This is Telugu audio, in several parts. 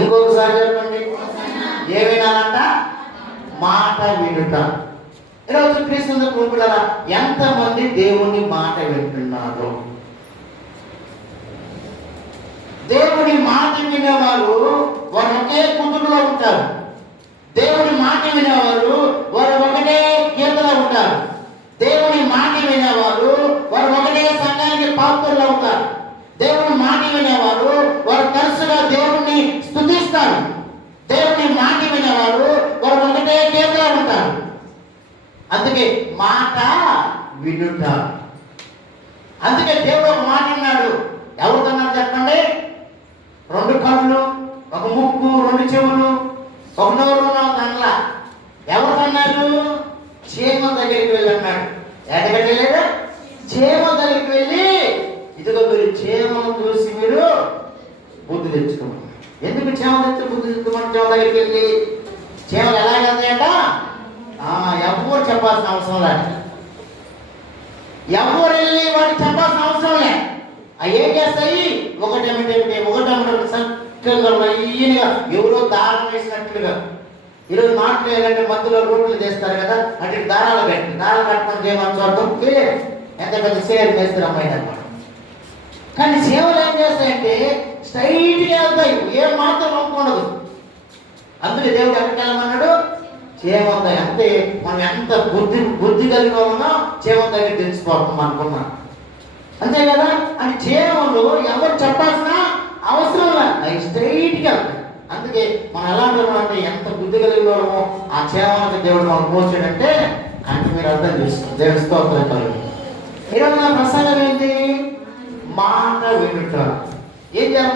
ఇంకొకసారి చెప్పండి. ఏ వినాలంట మాట వినుట. ఈరోజు క్రీస్తు ప్రభులారా ఎంతమంది దేవుని మాట వింటున్నారు? దేవుని మాట వినేవారు వారు ఒకే కుటుంబంలో ఉంటారు. దేవుని మాట వినేవారు వారు ఒకటే కీర్తలో ఉంటారు. దేవుని మాట వినేవారు వారు ఒకటే సంఘానికి పాత్రలో ఉంటారు దేవుని మాట వినేవారు వారు తరచుగా దేవుణ్ణి స్తుతిస్తారు దేవుని మాట వినేవారు వారు ఒకటే కీర్తలో ఉంటారు అందుకే మాట వినుట అందుకే దేవుడు ఒక మాట అన్నాడు ఎవరితోన్నారు చెప్పండి? రెండు కళ్ళు ఒక ముక్కు రెండు చెవులు ఒక నోరు కళ్ళ ఎవరికన్నారు చీమ దగ్గరికి వెళ్ళి అన్నాడు ఎక్కడికి వెళ్ళాడు? చీమ దగ్గరికి వెళ్ళి ఇదిగో మీరు చీమను చూసి మీరు బుద్ధి తెచ్చుకోండి ఎందుకు చీమ తెచ్చి బుద్ధి తెచ్చుకోమని చీమ దగ్గరికి వెళ్ళి. చీమలు ఎలాగ వెళ్తాయట? ఎవ్వరు చెప్పాల్సిన అవసరం లేదు. ఎవరు వెళ్ళి వాడికి చెప్పాల్సిన అవసరం లే. అవి ఏం చేస్తాయి? ఒకటేమిటి ఒకటేమిటి చక్కగా లయ్యనిగా ఎవరో దారం వేసినట్లుగా. ఈరోజు మాటలు ఏంటంటే మధ్యలో రోడ్లు చేస్తారు కదా అటు దారాలు పెట్టి దారాలు కట్టడం చేయమని చూడటం ఎంత పెద్ద సేవ చేస్తారు అమ్మాయి అనమాట కానీ సేవలు ఏం చేస్తాయంటే స్ట్రైట్గా వెళ్తాయి. ఏం మాత్రం నమ్ముకుండదు అందుకే దేవుడు ఎక్కడికి వెళ్ళమన్నాడు? చేమంత అంతే. మనం ఎంత బుద్ధి బుద్ధి కలిగి ఉన్నా చేమంత దగ్గర తెలిసిపోతాం అనుకున్నాం. అంతే కదా? అని జీవంలో ఎవరు చెప్పాల్సిన అవసరం లేదు. అవి స్ట్రైట్గా వెళ్తాయి అందుకే మనం ఎలా అంటే ఎంత బుద్ధి కలిగిన ఆ చేమలకు దేవుడు మనం పోసాడంటే అంటే మీరు అర్థం చేసుకోండి దేవుడి స్తోత్రం కలుగు ఈరోజు నా ప్రసంగం ఏంటి? మాట వినుట. ఏం చేయాలి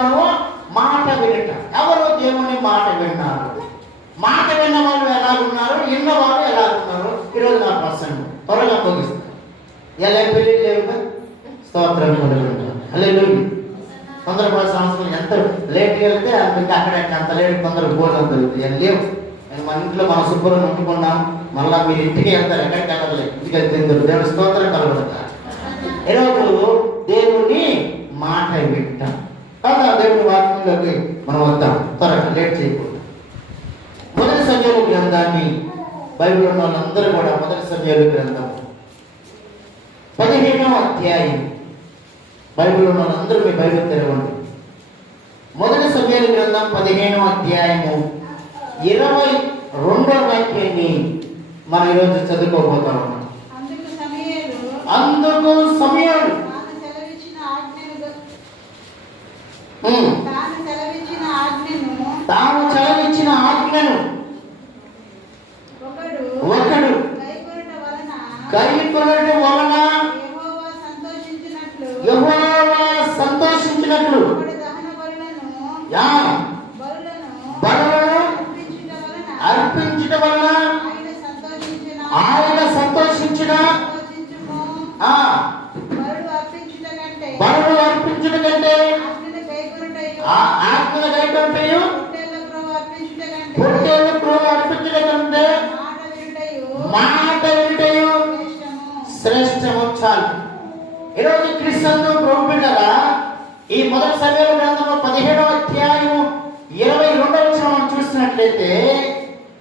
మాట వినుట. ఎవరు దేవుని మాట విన్నారు? మాట విన్న వాళ్ళు ఎలా ఉన్నారు విన్న వాళ్ళు ఎలా ఉన్నారు ఈరోజు నా ప్రసంగం. త్వరగా ముగిస్తాను ఎలా పెళ్ళి లేవు స్తోత్రం లేదు కొందరు పది సంవత్సరాలు ఎంత లేట్ వెళ్తే మీకు అక్కడ అంత లేట్ కొందరు బోర్డు అంత లేవు నేను మన ఇంట్లో మన శుభ్రం వండుకున్నాం మళ్ళా మీరు ఇంటికి వెళ్తారు ఎక్కడికి వెళ్ళలేదు ఇంటికి వెళ్తారు దేవుడు స్తోత్రం కలగడతారు ఈరోజు దేవుని మాట వింటాం కదా దేవుని వాక్యంలోకి మనం వద్దాం త్వరగా లేట్ చేయకూడదు మొదటి సమయాల గ్రంథాన్ని బైబిల్ ఉన్న వాళ్ళందరూ కూడా మొదటి సమయాల గ్రంథం పదిహేనవ అధ్యాయం. బైబిల్ ఉన్న వాళ్ళందరూ మీ బైబిల్ తెరవండి. మొదటి సమయాల గ్రంథం పదిహేనవ అధ్యాయము ఇరవై రెండవ వాక్యాన్ని మనం ఈరోజు చదువుకోబోతా ఉన్నాం అందుకు సమయలు. ఆ ఆజ్ఞ కైకొనటయు పొట్టేళ్ళ క్రొవ్వు అర్పించుట కంటే పొట్టేలు క్రూలు అర్పించుట కంటే మాట వింటయు శ్రేష్టము. చాలు. ఈరోజు క్రిస్తందు ప్రభు బిడ్డరా ఈ మొదటి సమయంలో గ్రంథము పదిహేడవ అధ్యాయము ఇరవై రెండవ వచనం చూసినట్లయితే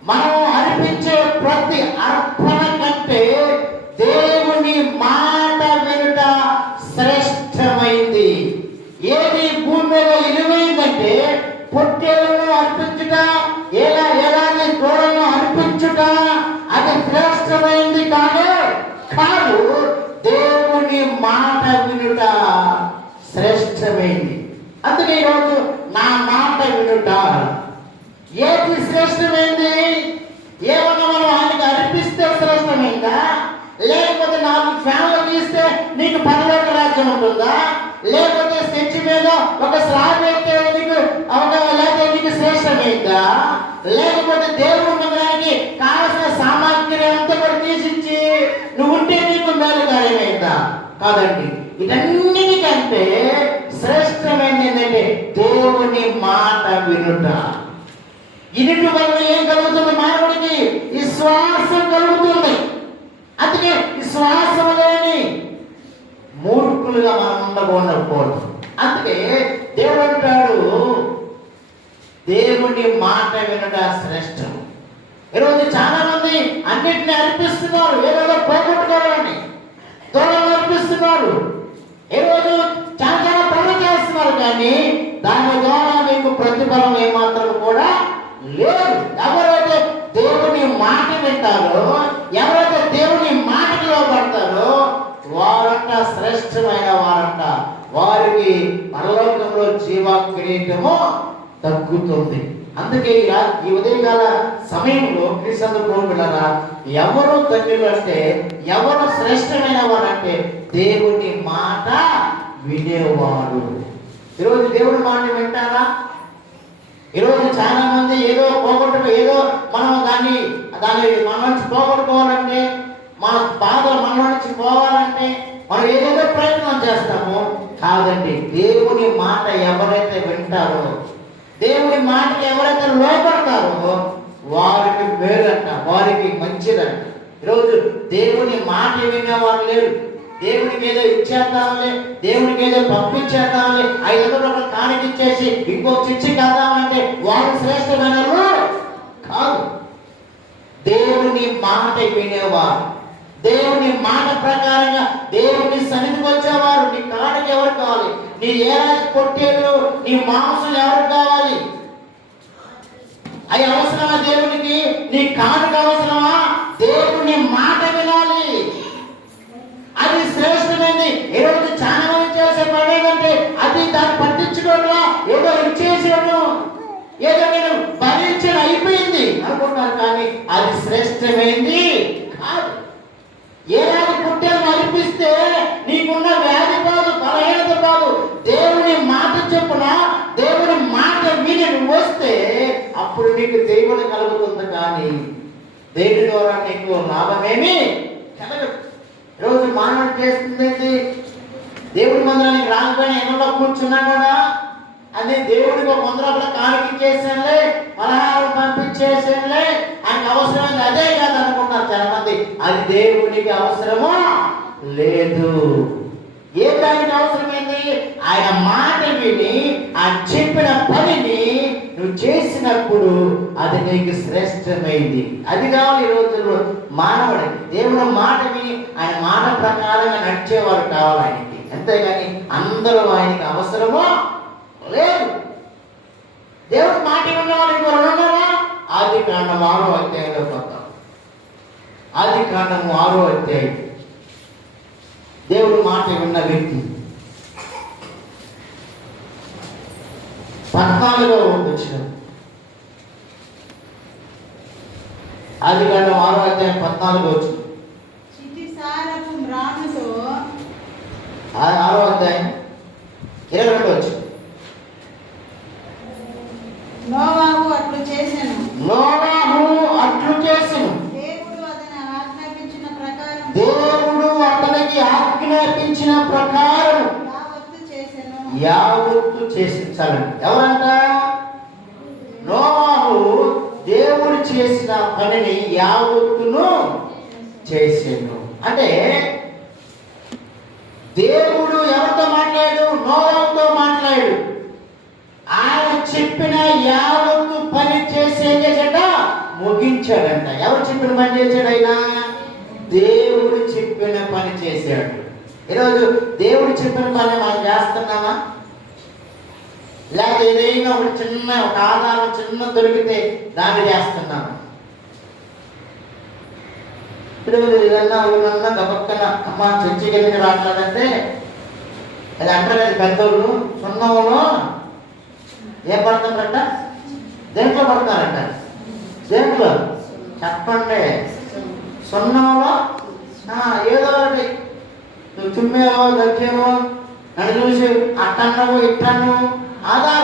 మనం ఏది భూమి మీద ఇలువైందంటే పొట్టేలను అర్పించుట ఎలా ఎలాంటి దూడలను అర్పించుట అది శ్రేష్టమైంది కాదు కాదు దేవుని మాట వినుట శ్రేష్టమైంది. అందుకే ఈరోజు నా మాట వినుట. ఏది శ్రేష్టమైంది? ఏమన్నా మనం ఆయనకి అర్పిస్తే శ్రేష్టమైందా? లేకపోతే నాలుగు ఫ్యాన్లు తీస్తే నీకు పదవేల రాజ్యం ఉంటుందా? లేకపోతే మీద ఒక స్లాబ్ ఎక్కే నీకు లేకపోతే నీకు శ్రేష్టమైందా? లేకపోతే దేవుడు మందిరానికి కావలసిన సామాగ్రి అంతా కూడా తీసిచ్చి నువ్వు ఉంటే నీకు మేలు కార్యమైందా కాదండి. ఇదన్నిటికంటే శ్రేష్టమైనది ఏంటంటే దేవుని మాట వినుట. ఇరుటి వల్ల ఏం కలుగుతుంది? మానవుడికి విశ్వాసం కలుగుతుంది. అందుకే విశ్వాసం లేని మూర్ఖులుగా మనం ఉండకూడదు. దేవుడి మాట వినట శ్రేష్టం. ఈరోజు చాలా మంది అన్నిటిని అర్పిస్తున్నారు. ఏదో పోగొట్టుకోవాలని దూరం అర్పిస్తున్నారు. ఈరోజు చాలా చాలా పనులు చేస్తున్నారు కానీ దాని ద్వారా మీకు ప్రతిఫలం ఏమాత్రం కూడా లేదు. ఎవరైతే దేవుని మాట వింటారో ఎవరైతే దేవుని మాటకి లోపడతారో వారంట శ్రేష్టమైన వారంట. వారికి పరలోకంలో జీవ కిరీటము తగ్గుతుంది అందుకే ఈ ఈ ఉదయకాల సమయంలో క్రీస్తు కోరుకున్నారా ఎవరు తండ్రులు అంటే ఎవరు శ్రేష్టమైన వారంటే దేవుని మాట వినేవాడు. ఈరోజు దేవుని మాట వింటారా? ఈరోజు చాలా మంది ఏదో పోగొట్టుకు ఏదో మనం దాన్ని దాన్ని మన నుంచి పోగొట్టుకోవాలంటే మన బాధలు మన నుంచి పోవాలంటే మనం ఏదేదో ప్రయత్నం చేస్తాము కాదండి దేవుని మాట ఎవరైతే వింటారో దేవుని మాటకి ఎవరైతే లోపడతారో వారికి మేలంట వారికి మంచిదంట. ఈరోజు దేవుని మాట వినేవారు లేరు. దేవునికి ఏదో ఇచ్చేద్దామని దేవునికి ఏదో పంపించేద్దామని ఐదు వందల రూపాయలు కాணிకి ఇంకో చిచ్చి కదామంటే వారు శ్రేష్టమైన కాదు. దేవుని మాట వినేవారు. దేవుని మాట ప్రకారంగా దేవుని సన్నిధికి వచ్చేవారు. నీ కాడకి ఎవరు కావాలి? నీ ఏడాది పొట్టేలు నీ మాంసం ఎవరు కావాలి? అవి అవసరమా దేవునికి? నీ కానుక అవసరమా? దేవుని మాట వినాలి. అది శ్రేష్టమైంది. ఈరోజు చాలా మంది చేసే పని ఏంటంటే అది దాన్ని పట్టించుకోవడం ఏదో ఇచ్చేసాను ఏదో నేను భరించిన అయిపోయింది అనుకుంటాను కానీ అది శ్రేష్టమైంది కాదు. ఏనాడు పుట్టేలు నడిపిస్తే నీకున్న వ్యాధి కాదు బలహీనత కాదు దేవుని మాట చెప్పున దేవుని మాట విని నువ్వు వస్తే అప్పుడు నీకు దేవుని కలుగుతుంది కానీ దేవుని ద్వారా నీకు లాభమేమి కలగదు. రోజు మానవుడు చేస్తుంది దేవుడి మందిరానికి రాకపోయినా ఎన్నో కూర్చున్నా కూడా అది దేవుడికి ఒక మందిరం కూడా కానుక చేసానులే పలహారం పంపించేసానులే ఆయనకు అవసరమైంది అదే కాదు అనుకుంటారు చాలా మంది అది దేవునికి అవసరమో? లేదు. ఏ దానికి అవసరమైంది? ఆయన మాట విని ఆయన చెప్పిన పనిని నువ్వు చేసినప్పుడు అది నీకు శ్రేష్టమైంది. అది కావాలి ఈ రోజుల్లో మానవుడి దేవుని మాట విని ఆయన మాట ప్రకారంగా నడిచేవారు కావాలి ఆయనకి. అంతేగాని అందరూ ఆయనకి అవసరమో? లేదు. దేవుడు మాట విన్నవారు ఇంకొకరు ఉన్నారా ఆది కాండం ఆరో అధ్యాయంలో కొత్తాం ఆది కాండము ఆరో అధ్యాయం. దేవుడు మాట విన్న వ్యక్తి. పద్నాలుగో వచ్చిన ఆది కాండం ఆరో అధ్యాయం పద్నాలుగో వచ్చిన ఆరో అధ్యాయం ఇరవై రెండు వచ్చిన యావత్తు ఎవరంట? నోవాహు దేవుడు చేసిన పనిని యావత్తును చేసిండు. అంటే దేవుడు ఎవరితో మాట్లాడు నోవాహుతో మాట్లాడు ఆయన చెప్పిన యావత్తు పని చేసేట ముగించాడంట. ఎవరు చెప్పిన పని చేశాడు ఆయన? దేవుడు చెప్పిన పని చేశాడు. ఈరోజు దేవుడు చెప్పిన పని మనం చేస్తున్నామా? ఏదైనా ఒక చిన్న ఒక ఆధారం చిన్న దొరికితే దాన్ని చేస్తున్నాము ఇప్పుడు ఏదన్నా ఏమన్నా గబక్కన అమ్మ చర్చికి వెళ్ళి రావట్లేదంటే అది అంటారు కదా పెద్దోళ్ళు సున్నంలో ఏం పడుతున్నారట? దేంట్లో పడుతున్నారట? దేంట్లో? చెప్పండి. సున్నంలో? ఆ, ఏదో ఒకటి. నువ్వు తుమ్మేవో దగ్గేవో నన్ను చూసి అట్టన్నవు ఇట్టను ఆదా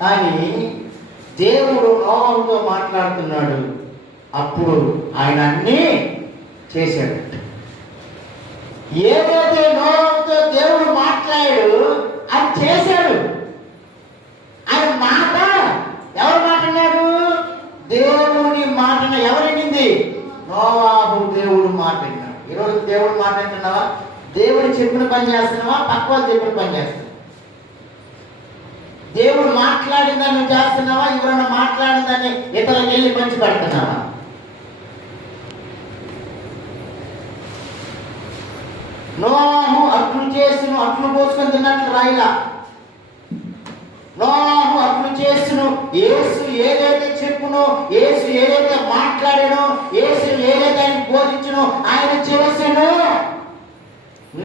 కానీ దేవుడు నోహంతో మాట్లాడుతున్నాడు. అప్పుడు ఆయన అన్నీ చేశాడు. ఏదైతే నోహంతో దేవుడు మాట్లాడాడు అది చేశాడు. ఆయన మాట ఎవరు మాట్లాడాడు దేవుని మాటన ఎవరినింది? నోవాహు దేవుడు మాట్లాడినాడు. ఈరోజు దేవుడు మాట్లాడుతున్నావా? దేవుడు చెప్పిన పని చేస్తున్నావా? పక్క చెప్పిన పని చేస్తున్నావా? దేవుడు మాట్లాడిన దాన్ని నువ్వు చేస్తున్నావా? ఎవరైనా మాట్లాడిన దాన్ని ఇతరులకు వెళ్ళి పంచి పెడుతున్నావా? నోహు అట్లు చేసిన అట్లు పోసుకొని తిన్నట్లు రాయిలా. నోహు అట్లు చేసును ఏసు ఏదైతే చెప్పునో ఏసు ఏదైతే మాట్లాడానో ఏసు ఏదైతే ఆయన బోధించునో ఆయన చేసెను.